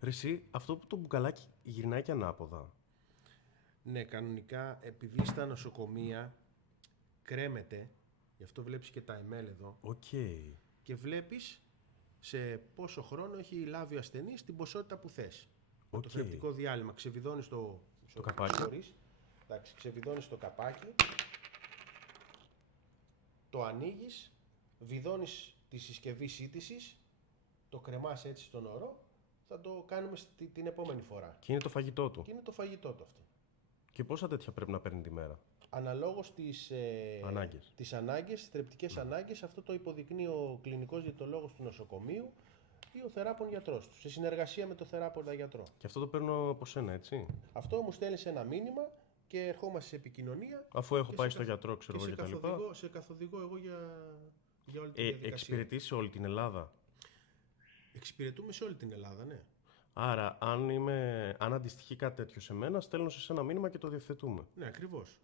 Ρε εσύ, αυτό που το μπουκαλάκι γυρνάει και ανάποδα. Ναι, κανονικά επειδή στα νοσοκομεία κρέμεται, γι' αυτό βλέπεις και τα ml εδώ, Οκ. και βλέπεις σε πόσο χρόνο έχει λάβει ο ασθενής την ποσότητα που θες. Με το Οκ. θρεπτικό διάλειμμα ξεβιδώνεις Το καπάκι. Εντάξει, ξεβιδώνεις το καπάκι, το ανοίγεις, βιδώνεις τη συσκευή σύντησης, το κρεμάς έτσι στον ωρό, θα το κάνουμε την επόμενη φορά. Και είναι το φαγητό του. Και είναι το φαγητό του αυτό. Και πόσα τέτοια πρέπει να παίρνει τη μέρα. Αναλόγως Ανάγκες. τις ανάγκες, τις θρεπτικές ανάγκες, αυτό το υποδεικνύει ο κλινικός διαιτολόγος του νοσοκομείου ή ο θεράπων γιατρός του, σε συνεργασία με το θεράποντα γιατρό. Και αυτό το παίρνω από σένα, έτσι. Αυτό μου στέλνει ένα μήνυμα και ερχόμαστε σε επικοινωνία. Αφού έχω και πάει σε στο γιατρό, ξέρω εγώ και και τα λοιπά. σε καθοδηγώ εγώ για όλη τη διαδικασία. Εξυπηρετείς σε όλη την Ελλάδα. Εξυπηρετούμε σε όλη την Ελλάδα, ναι. Άρα, αν αντιστοιχεί κάτι τέτοιο σε μένα, στέλνω σε ένα μήνυμα και το διευθετούμε. Ναι, ακριβώς.